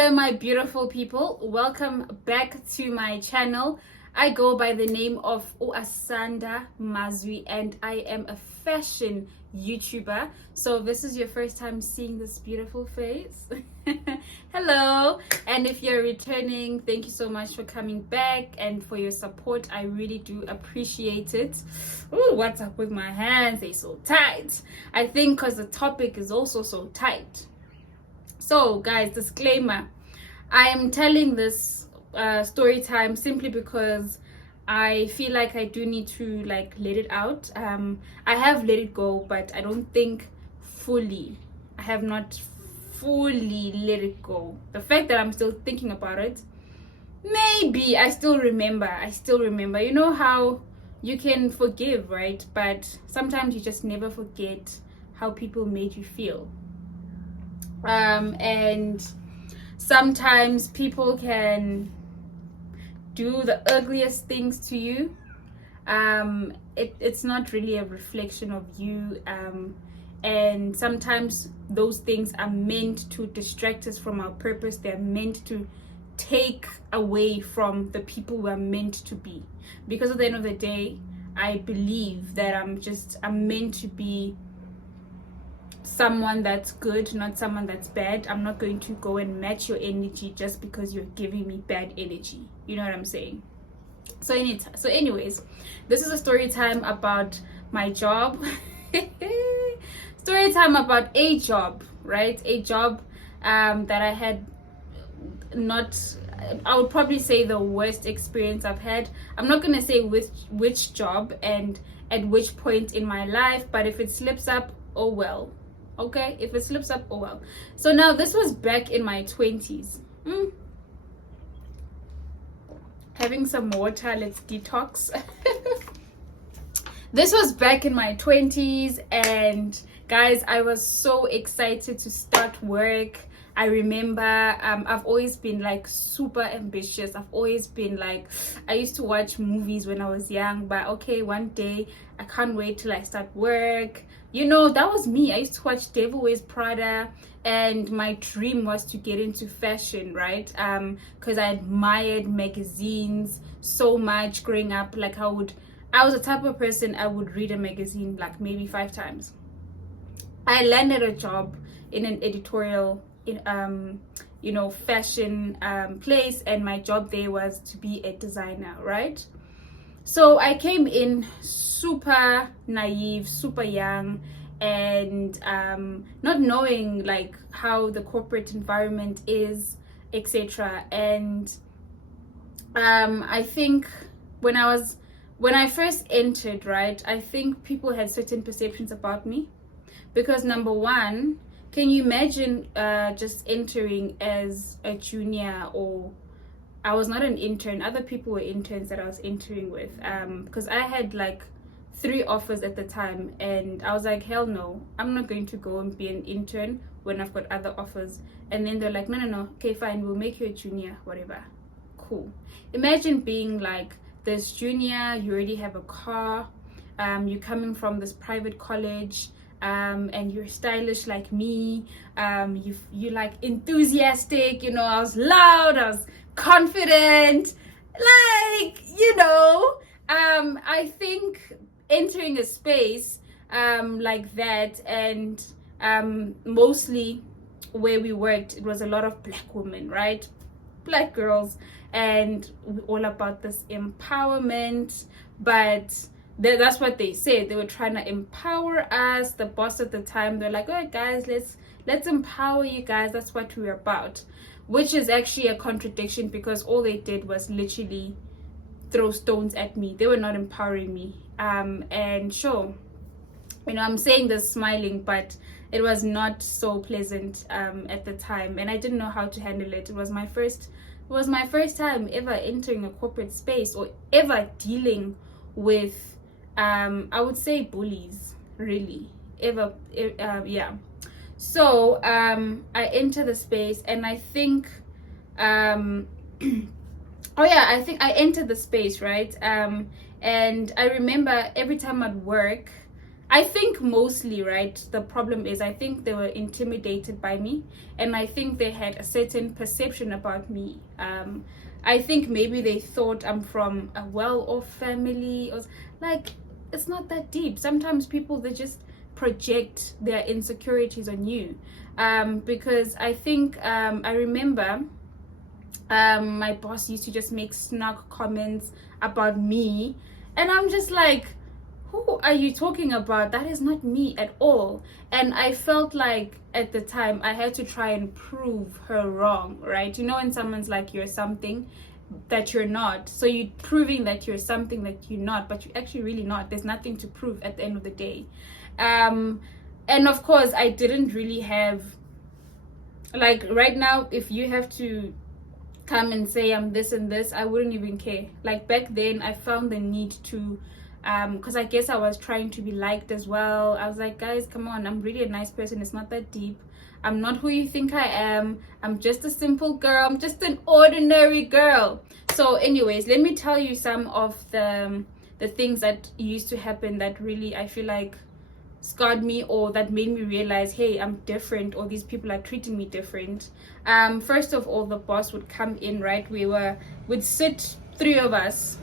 Hello my beautiful people, welcome back to my channel. I go by the name of Asanda McMazwi and I am a fashion YouTuber. So if this is your first time seeing this beautiful face, hello, and if you're returning, thank you so much for coming back and for your support. I really do appreciate it. Ooh, what's up with my hands? They're so tight. I think because the topic is also so tight. So guys, disclaimer, I am telling this story time simply because I feel like I do need to let it out. I have let it go, but I don't think fully. I have not fully let it go. The fact that I'm still thinking about it, maybe I still remember. You know how you can forgive, right? But sometimes you just never forget how people made you feel. And sometimes people can do the ugliest things to you. It's not really a reflection of you, and sometimes those things are meant to distract us from our purpose. They're meant to take away from the people we are meant to be, because at the end of the day, I believe that I'm meant to be someone that's good, not someone that's bad. I'm not going to go and match your energy just because you're giving me bad energy. You know what I'm saying? So anyways, this is a story time about my job. Story time about a job, right? A job that I had I would probably say the worst experience I've had. I'm not gonna say which job and at which point in my life, but if it slips up, oh well. Okay, if it slips up, oh well. So now this was back in my 20s. Having some water, let's detox. This was back in my 20s, and guys, I was so excited to start work. I remember I've always been super ambitious. I've always been I used to watch movies when I was young, but okay, one day I can't wait till I start work. You know, that was me. I used to watch Devil Wears Prada, and my dream was to get into fashion, right? Because I admired magazines so much growing up. I was the type of person, I would read a magazine maybe 5 times. I landed a job in an editorial fashion place, and my job there was to be a designer, right? So I came in super naive, super young, and not knowing how the corporate environment is, etc. And I think when I first entered, right, I think people had certain perceptions about me, because number one, can you imagine just entering as a junior? Or I was not an intern, other people were interns that I was entering with, because I had 3 offers at the time, and I was like, hell no, I'm not going to go and be an intern when I've got other offers. And then they're like, no, okay, fine, we'll make you a junior, whatever. Cool. Imagine being this junior, you already have a car, you're coming from this private college, and you're stylish like me, you enthusiastic, I was loud, I was confident, I think entering a space like that, and mostly where we worked, it was a lot of black women, right? Black girls, and we're all about this empowerment, but that's what they said. They were trying to empower us. The boss at the time, they're like, all right guys, let's empower you guys, that's what we're about, which is actually a contradiction, because all they did was literally throw stones at me. They were not empowering me. And sure, I'm saying this smiling, but it was not so pleasant at the time, and I didn't know how to handle it. It was my first time ever entering a corporate space, or ever dealing with I would say bullies, really, yeah. So I enter the space, and I think I think I entered the space, right? And I remember every time I'd work, I think mostly, right, the problem is I think they were intimidated by me, and I think they had a certain perception about me. I think maybe they thought I'm from a well-off family, or like, it's not that deep. Sometimes people, they just project their insecurities on you. Because I think I remember my boss used to just make snark comments about me, and I'm just like, who are you talking about? That is not me at all. And I felt like at the time I had to try and prove her wrong, right? You know, when someone's like, you're something that you're not, so you're proving that you're something that you're not, but you're actually really not. There's nothing to prove at the end of the day. And of course, I didn't really have, like, right now, if you have to come and say I'm this and this, I wouldn't even care. Like, back then I found the need to, because I guess I was trying to be liked as well. I was like, guys, come on, I'm really a nice person. It's not that deep. I'm not who you think I am. I'm just a simple girl. I'm just an ordinary girl. So anyways, let me tell you some of the things that used to happen that really, I feel like, scarred me, or that made me realize, hey, I'm different, or these people are treating me different. First of all, the boss would come in, right? Would sit, three of us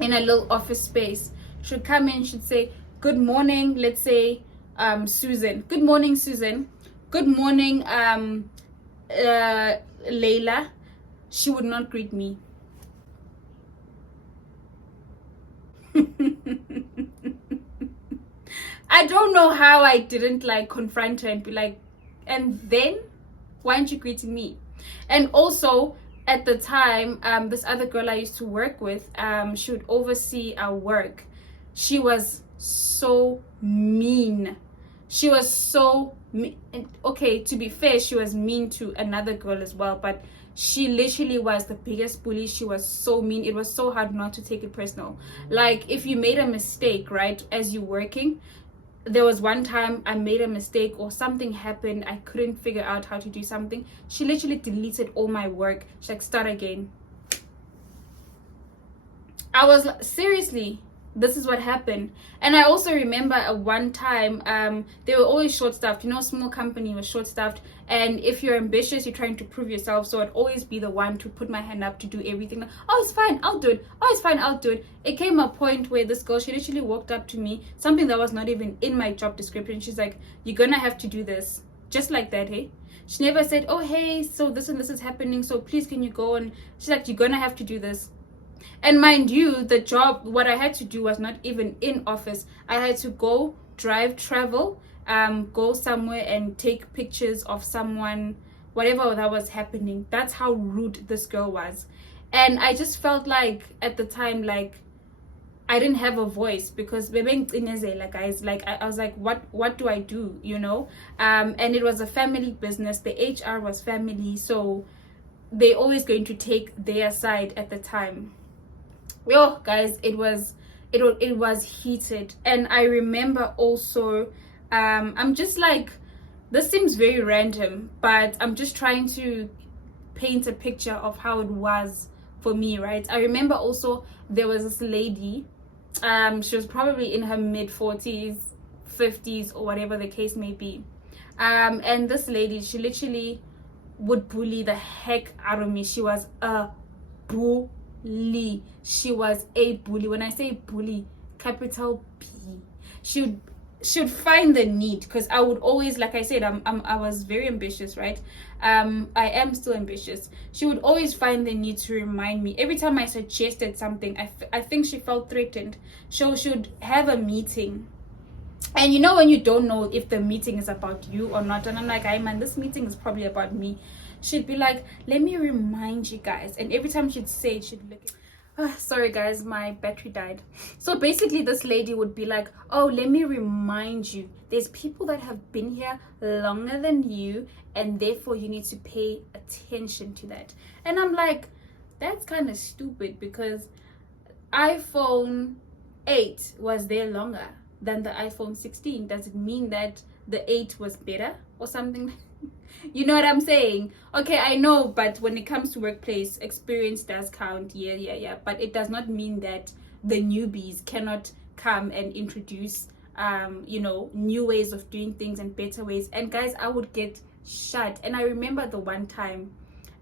in a little office space. Should come in, should say, good morning, let's say Susan. Good morning, Susan. Good morning, Layla. She would not greet me. I don't know how I didn't like confront her and be like, and then why aren't you greeting me? And also, at the time, this other girl I used to work with, she would oversee our work. She was so mean. She was so mean. Okay, to be fair, she was mean to another girl as well, but she literally was the biggest bully. She was so mean. It was so hard not to take it personal. Like, if you made a mistake, right, as you're working, there was one time I made a mistake or something happened, I couldn't figure out how to do something, she literally deleted all my work. She's like, start again. I was like, seriously, this is what happened. And I also remember at one time, they were always short-staffed. You know, small company was short-staffed, and if you're ambitious, you're trying to prove yourself. So I'd always be the one to put my hand up to do everything. Like, oh, it's fine, I'll do it. Oh, it's fine, I'll do it. It came a point where this girl, she literally walked up to me, something that was not even in my job description. She's like, you're gonna have to do this. Just like that, hey? She never said, oh, hey, so this and this is happening, so please can you go? And she's like, you're gonna have to do this. And mind you, the job, what I had to do was not even in office. I had to go, travel, go somewhere and take pictures of someone, whatever that was happening. That's how rude this girl was. And I just felt like, at the time, like, I didn't have a voice, because like, guys, like, I was like, what do I do, you know? And it was a family business. The HR was family, so they're always going to take their side at the time. Yo, guys, it was heated. And I remember also, I'm just like, this seems very random, but I'm just trying to paint a picture of how it was for me, right? I remember also there was this lady, she was probably in her mid-40s, 50s, or whatever the case may be. And this lady, she literally would bully the heck out of me. She was a bully. She was a bully. When I say bully, capital B. She would find the need, because I would always, like I said, I was very ambitious, right? I am still ambitious. She would always find the need to remind me. Every time I suggested something, I think she felt threatened. So she would have a meeting, and you know when you don't know if the meeting is about you or not, and I'm like, hey man, this meeting is probably about me. She'd be like, let me remind you guys. And every time she'd say it, she'd look at, sorry guys, my battery died. So basically this lady would be like, oh, let me remind you, there's people that have been here longer than you, and therefore you need to pay attention to that. And I'm like, that's kind of stupid, because iPhone 8 was there longer than the iPhone 16. Does it mean that the 8 was better or something? You know what I'm saying? Okay, I know, but when it comes to workplace, experience does count. Yeah. But it does not mean that the newbies cannot come and introduce new ways of doing things and better ways. And guys, I would get shut. And I remember the one time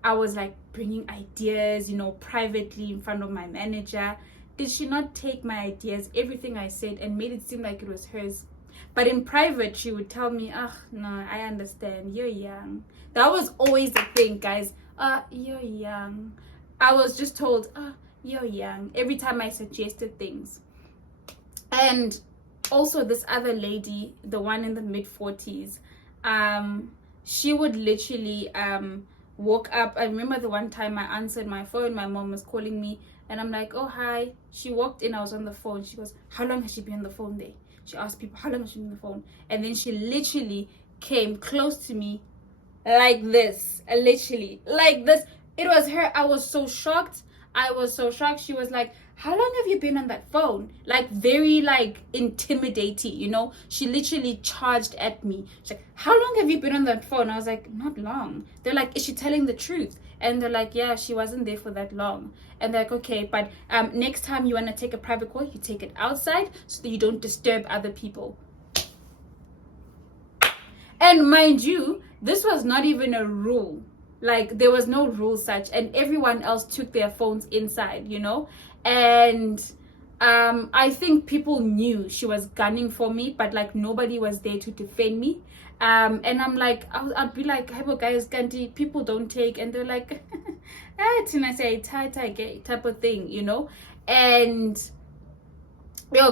I was like bringing ideas, privately in front of my manager. Did she not take my ideas, everything I said, and made it seem like it was hers? But in private, she would tell me, no, I understand, you're young. That was always the thing, guys. You're young. I was just told, you're young, every time I suggested things. And also this other lady, the one in the mid-40s, she would literally walk up. I remember the one time I answered my phone, my mom was calling me, and I'm like, oh, hi. She walked in, I was on the phone. She goes, how long has she been on the phone there? She asked people, how long has she been on the phone? And then she literally came close to me like this. Literally, like this. It was her. I was so shocked. She was like, how long have you been on that phone? Like, very, like, intimidating, She literally charged at me. She's like, how long have you been on that phone? I was like, not long. They're like, is she telling the truth? And they're like, yeah, she wasn't there for that long. And they're like, okay, but next time you want to take a private call, you take it outside so that you don't disturb other people. And mind you, this was not even a rule. Like, there was no rule such, and everyone else took their phones inside, And I think people knew she was gunning for me, but like nobody was there to defend me. And I'm like, I'd be like, hey, guys, Gandhi, people don't take, and they're like, Tina say type of thing, And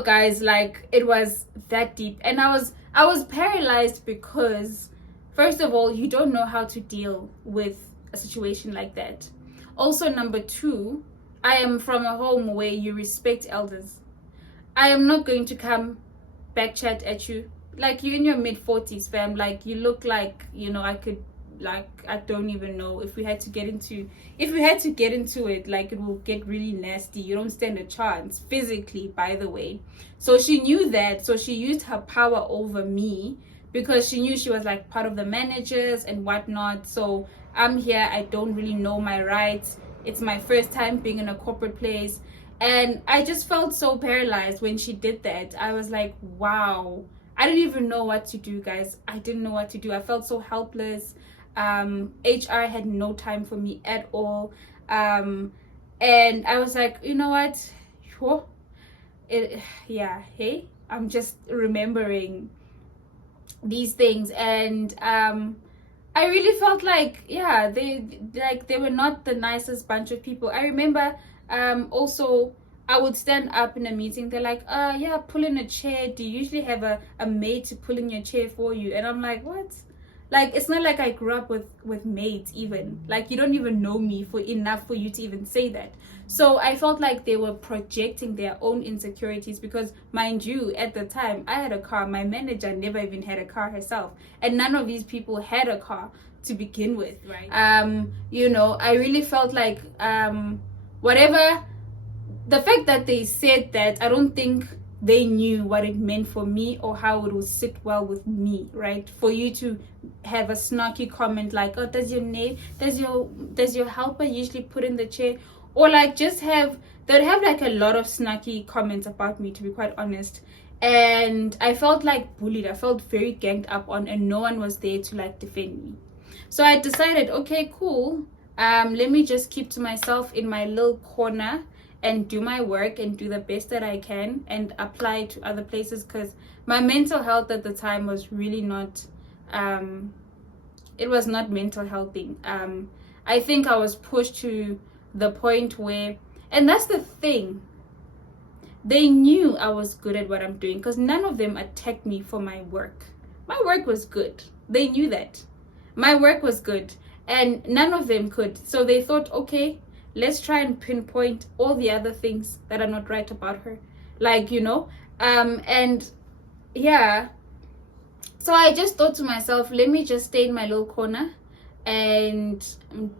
guys, like, it was that deep, and I was paralyzed because, first of all, you don't know how to deal with a situation like that. Also, number two, I am from a home where you respect elders. I am not going to come back chat at you. Like, you're in your mid-40s, fam. Like, you look like, I could, like, I don't even know if we had to get into it, like, it will get really nasty. You don't stand a chance physically, by the way. So she knew that. So she used her power over me because she knew she was like part of the managers and whatnot. So I'm here. I don't really know my rights. It's my first time being in a corporate place. And I just felt so paralyzed when she did that. I was like, wow. I didn't even know what to do, guys. I didn't know what to do. I felt so helpless. HR had no time for me at all. And I was like, you know what? Hey, I'm just remembering these things. And I really felt like, they were not the nicest bunch of people. I remember also, I would stand up in a meeting. They're like, pull in a chair. Do you usually have a maid to pull in your chair for you? And I'm like, what? Like, it's not like I grew up with maids even. Like, you don't even know me for enough for you to even say that. So I felt like they were projecting their own insecurities because, mind you, at the time, I had a car. My manager never even had a car herself. And none of these people had a car to begin with, right? I really felt like whatever... The fact that they said that, I don't think they knew what it meant for me or how it would sit well with me, right? For you to have a snarky comment like, oh, does your helper usually put in the chair? Or like they'd have like a lot of snarky comments about me, to be quite honest. And I felt like bullied. I felt very ganged up on, and no one was there to like defend me. So I decided, okay, cool. Let me just keep to myself in my little corner and do my work and do the best that I can and apply to other places, because my mental health at the time was really not, it was not mental healthing. I think I was pushed to the point where, and that's the thing, they knew I was good at what I'm doing because none of them attacked me for my work. My work was good. They knew that. My work was good and none of them could. So they thought, okay, let's try and pinpoint all the other things that are not right about her. Like, and yeah. So I just thought to myself, let me just stay in my little corner and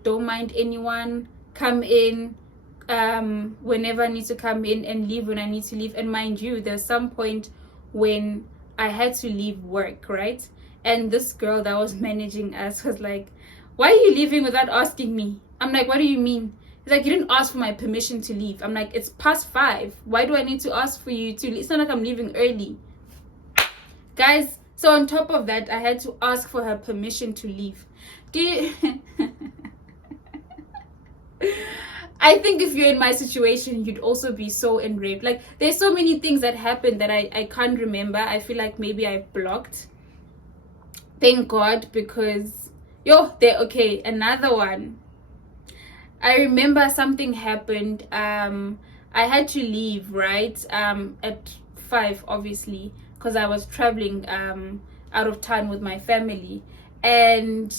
don't mind anyone. Come in whenever I need to come in and leave when I need to leave. And mind you, there's some point when I had to leave work, right? And this girl that was managing us was like, why are you leaving without asking me? I'm like, what do you mean? It's like, you didn't ask for my permission to leave. I'm like, it's past 5. Why do I need to ask for you to leave? It's not like I'm leaving early. Guys, so on top of that, I had to ask for her permission to leave. Do you... I think if you're in my situation, you'd also be so enraged. Like, there's so many things that happened that I can't remember. I feel like maybe I blocked. Thank God, because they're okay. Another one. I remember something happened. I had to leave, right? At 5, obviously, because I was traveling out of town with my family, and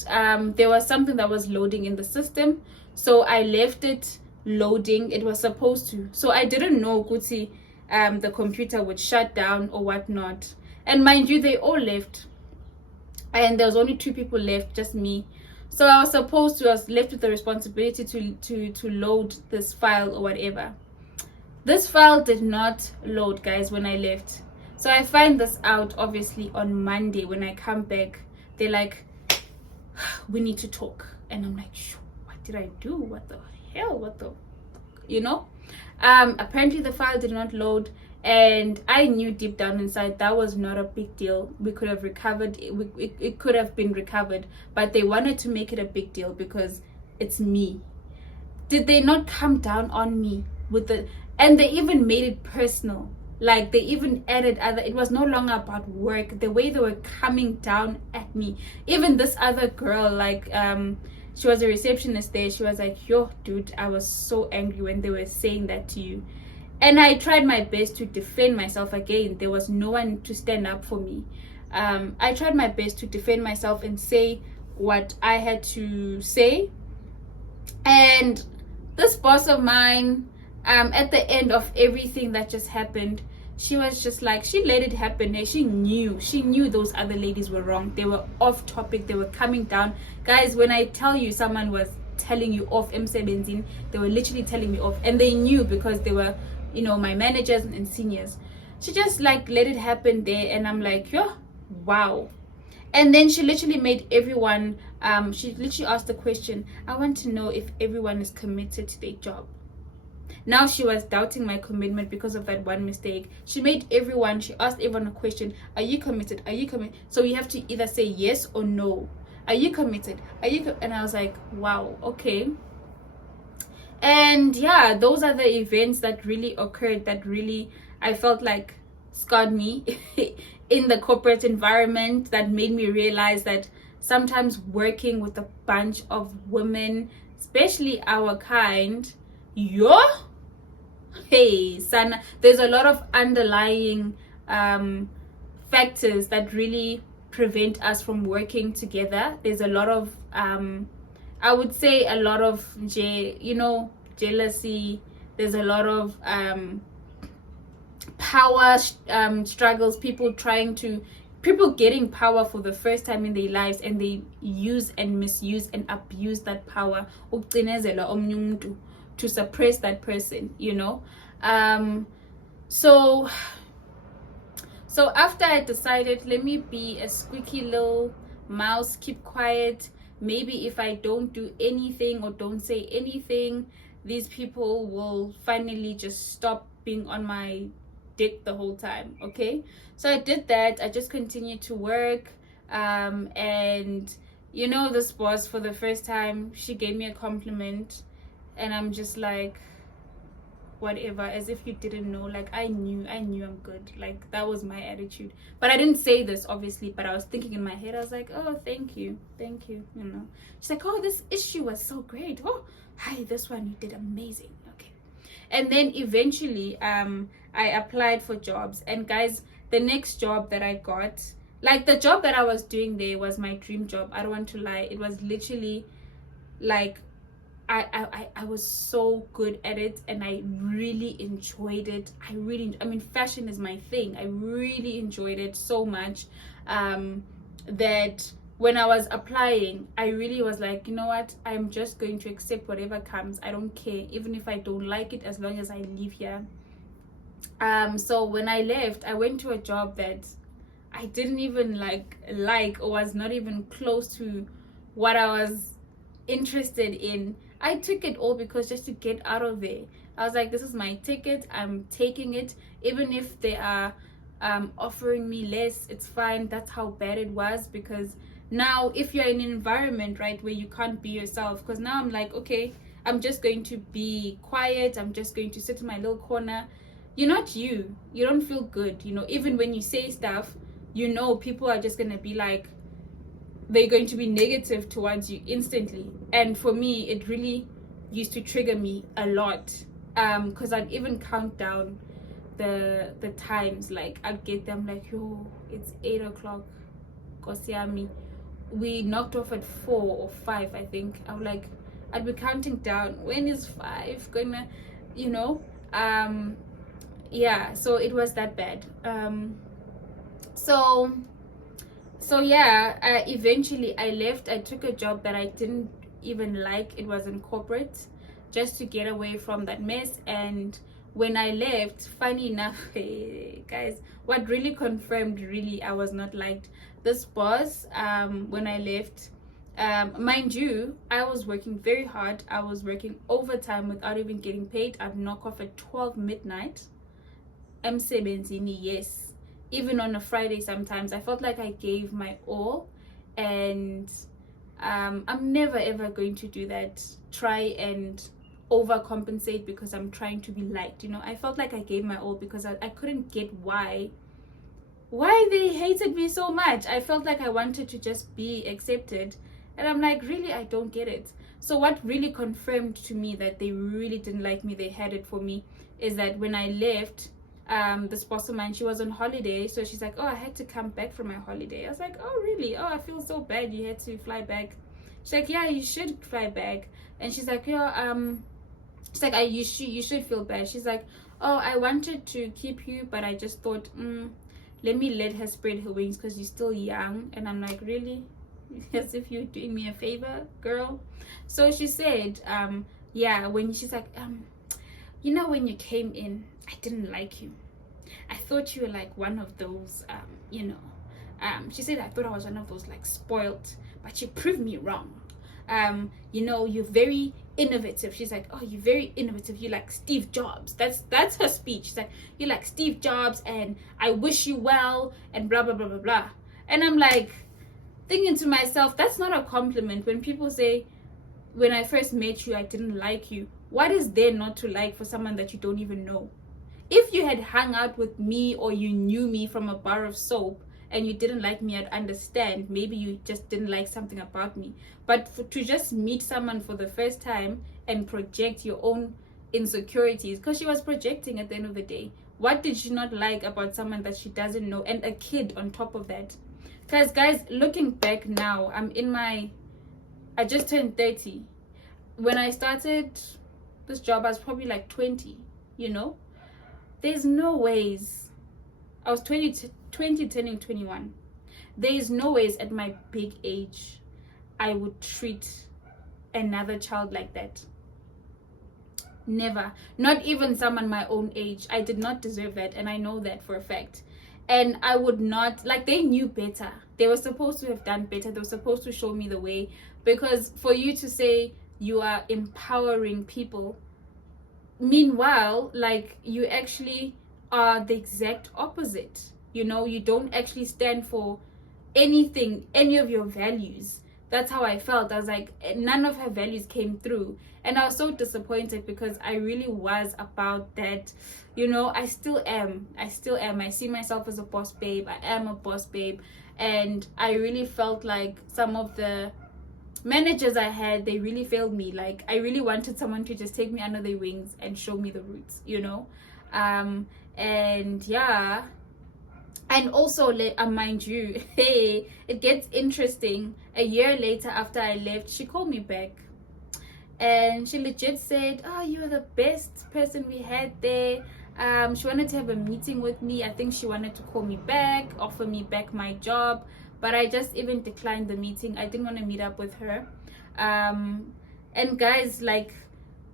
there was something that was loading in the system, so I left it loading. It was supposed to, so I didn't know Kuti the computer would shut down or whatnot. And mind you, they all left, and there was only 2 people left, just me. So I was left with the responsibility to load this file or whatever. This file did not load, guys, when I left. So I find this out obviously on Monday when I come back. They're like, we need to talk. And I'm like, what did I do? What the hell? What the, apparently the file did not load, and I knew deep down inside that was not a big deal. We could have recovered it could have been recovered, but they wanted to make it a big deal because it's me. Did they not come down on me with the, and they even made it personal. Like, they even added other, it was no longer about work, the way they were coming down at me. Even this other girl, like, she was a receptionist there, she was like, dude, I was so angry when they were saying that to you. And I tried my best to defend myself. Again, there was no one to stand up for me. I tried my best to defend myself and say what I had to say. And this boss of mine, at the end of everything that just happened, she was just like, she let it happen. And she knew those other ladies were wrong. They were off topic. They were coming down. Guys, when I tell you someone was telling you off, M17, they were literally telling me off. And they knew because they were, my managers and seniors. She just like let it happen there. And I'm like, wow. And then she literally made everyone, she literally asked the question, I want to know if everyone is committed to their job. Now she was doubting my commitment because of that one mistake. She asked everyone a question, are you committed? Are you committed? So you have to either say yes or no. Are you committed? And I was like, wow, okay. And those are the events that really occurred, that really, I felt like, scarred me in the corporate environment, that made me realize that sometimes working with a bunch of women, especially our kind, hey sana, there's a lot of underlying factors that really prevent us from working together. There's a lot of I would say a lot of jealousy. There's a lot of power struggles, people getting power for the first time in their lives, and they use and misuse and abuse that power to suppress that person, so after I decided, let me be a squeaky little mouse, keep quiet. Maybe if I don't do anything or don't say anything, these people will finally just stop being on my dick the whole time. Okay, so I did that. I just continued to work, and this boss, for the first time, she gave me a compliment, and I'm just like, whatever, as if you didn't know. Like, I knew I'm good. Like, that was my attitude, but I didn't say this obviously, but I was thinking in my head, I was like, oh, thank you. She's like, oh, this issue was so great. Oh, hi, this one you did amazing. Okay. And then eventually I applied for jobs, and guys, the next job that I got, like, the job that I was doing there was my dream job. I don't want to lie. It was literally like, I was so good at it, and I really enjoyed it. I mean, fashion is my thing. I really enjoyed it so much that when I was applying, I really was like, you know what, I'm just going to accept whatever comes. I don't care, even if I don't like it, as long as I live here. So when I left, I went to a job that I didn't even like or was not even close to what I was interested in. I took it all because just to get out of there. I was like, this is my ticket, I'm taking it, even if there are offering me less. It's fine. That's how bad it was. Because now if you're in an environment, right, where you can't be yourself, because now I'm like, okay, I'm just going to be quiet, I'm just going to sit in my little corner. You're not you don't feel good, even when you say stuff, people are just gonna be like, they're going to be negative towards you instantly. And for me, it really used to trigger me a lot, because I'd even count down the times. Like, I'd get them like, yo, it's 8 o'clock, Kosiami. We knocked off at 4 or 5, I think. I'd be counting down, when is 5 gonna, you know yeah, so it was that bad. So yeah, eventually I left. I took a job that I didn't even like. It was in corporate, just to get away from that mess. And when I left, funny enough, guys, what really confirmed really I was not liked, this boss, when I left, mind you, I was working very hard. I was working overtime without even getting paid. I'd knock off at 12 midnight. Emsebenzini, yes. Even on a Friday sometimes, I felt like I gave my all. And I'm never ever going to do that, try and overcompensate because I'm trying to be liked. I felt like I gave my all, because I couldn't get why they hated me so much. I felt like I wanted to just be accepted, and I'm like, really, I don't get it. So what really confirmed to me that they really didn't like me, they had it for me, is that when I left, this boss of mine, she was on holiday, so she's like, oh, I had to come back from my holiday. I was like, oh really? Oh, I feel so bad you had to fly back. She's like, yeah, you should fly back. And she's like, yeah, she's like, you should feel bad. She's like, oh, I wanted to keep you, but I just thought, let me let her spread her wings because you're still young. And I'm like, really? As if you're doing me a favor, girl. So she said, yeah, when she's like, when you came in, I didn't like you. I thought you were like one of those, she said, I thought I was one of those like spoiled, but you proved me wrong. You're very innovative. She's like, oh, you're very innovative. You're like Steve Jobs. That's her speech. She's like, you're like Steve Jobs, and I wish you well, and blah, blah, blah, blah, blah. And I'm like, thinking to myself, that's not a compliment. When people say, when I first met you, I didn't like you. What is there not to like for someone that you don't even know? If you had hung out with me, or you knew me from a bar of soap, and you didn't like me, I'd understand. Maybe you just didn't like something about me. But to just meet someone for the first time and project your own insecurities, because she was projecting at the end of the day. What did she not like about someone that she doesn't know, and a kid on top of that? Because guys, looking back now, I just turned 30. When I started this job, I was probably like 20, There's no ways. I was 20 turning 21. There is no ways at my big age I would treat another child like that. Never. Not even someone my own age. I did not deserve that, and I know that for a fact. And I would not, they knew better. They were supposed to have done better. They were supposed to show me the way. Because for you to say you are empowering people, meanwhile, you actually are the exact opposite. You don't actually stand for anything, any of your values. That's how I felt. I was like, none of her values came through. And I was so disappointed, because I really was about that. I still am. I see myself as a boss babe. I am a boss babe. And I really felt like some of the managers I had, they really failed me. I really wanted someone to just take me under their wings and show me the roots, and yeah. And also, mind you, hey, it gets interesting. A year later, after I left, she called me back, and she legit said, oh, you were the best person we had there. She wanted to have a meeting with me. I think she wanted to call me back, offer me back my job, but I just even declined the meeting. I didn't want to meet up with her. And guys,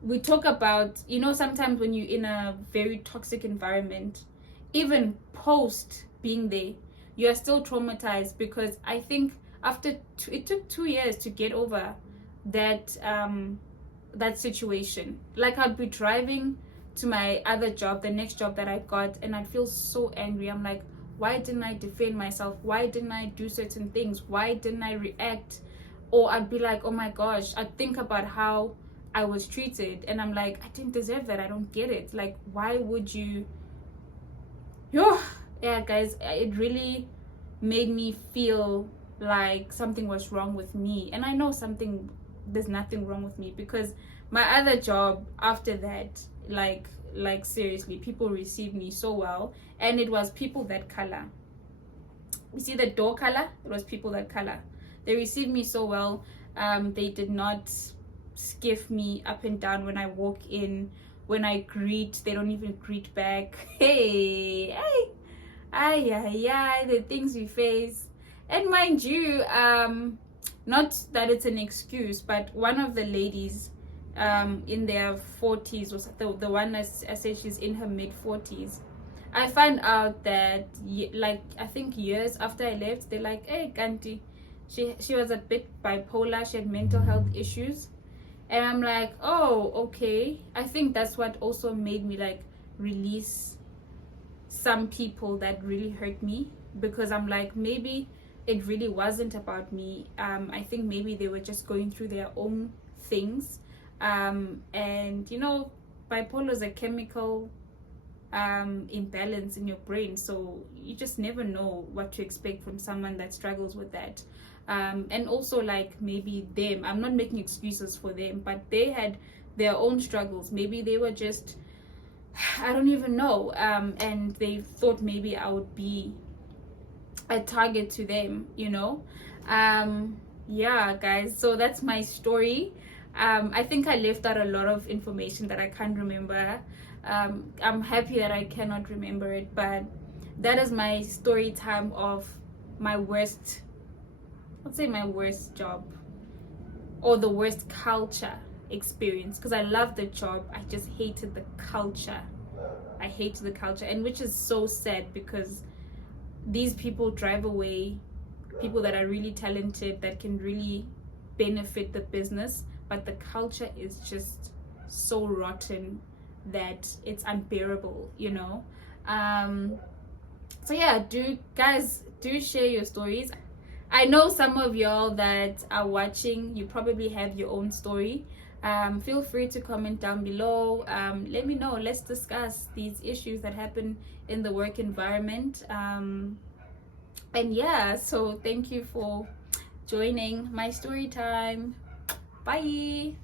we talk about, sometimes when you're in a very toxic environment, even post being there, you are still traumatized, because I think after it took 2 years to get over that that situation. I'd be driving to my other job, the next job that I got, and I'd feel so angry. I'm like, why didn't I defend myself? Why didn't I do certain things? Why didn't I react? Or I'd be like, oh my gosh, I'd think about how I was treated, and I'm like, I didn't deserve that. I don't get it. Like, why would you? Yeah, guys, it really made me feel like something was wrong with me. And I know there's nothing wrong with me, because my other job after that, like seriously, people received me so well, and it was people that color. You see the door color? It was people that color. They received me so well. They did not skiff me up and down when I walk in. When I greet, they don't even greet back. Hey, the things we face. And mind you, not that it's an excuse, but one of the ladies in their 40s, was the one I said she's in her mid 40s. I found out that like I think years after I left, they're like, hey Kanti, she was a bit bipolar, she had mental health issues. And I'm like, oh, okay. I think that's what also made me like release some people that really hurt me, because I'm like, maybe it really wasn't about me. I think maybe they were just going through their own things. And you know, bipolar is a chemical imbalance in your brain, so you just never know what to expect from someone that struggles with that. And also, like, maybe them, I'm not making excuses for them, but they had their own struggles. Maybe they were just, I don't even know, and they thought maybe I would be a target to them, you know. Yeah, guys, so that's my story. I think I left out a lot of information that I can't remember. I'm happy that I cannot remember it, but that is my story time of my worst, let's say my worst job, or the worst culture experience, because I loved the job, I just hated the culture. I hated the culture, and which is so sad, because these people drive away people that are really talented, that can really benefit the business, but the culture is just so rotten that it's unbearable, you know. So yeah, do share your stories. I know some of y'all that are watching, you probably have your own story. Feel free to comment down below. Let me know. Let's discuss these issues that happen in the work environment. And yeah, so thank you for joining my story time. Bye.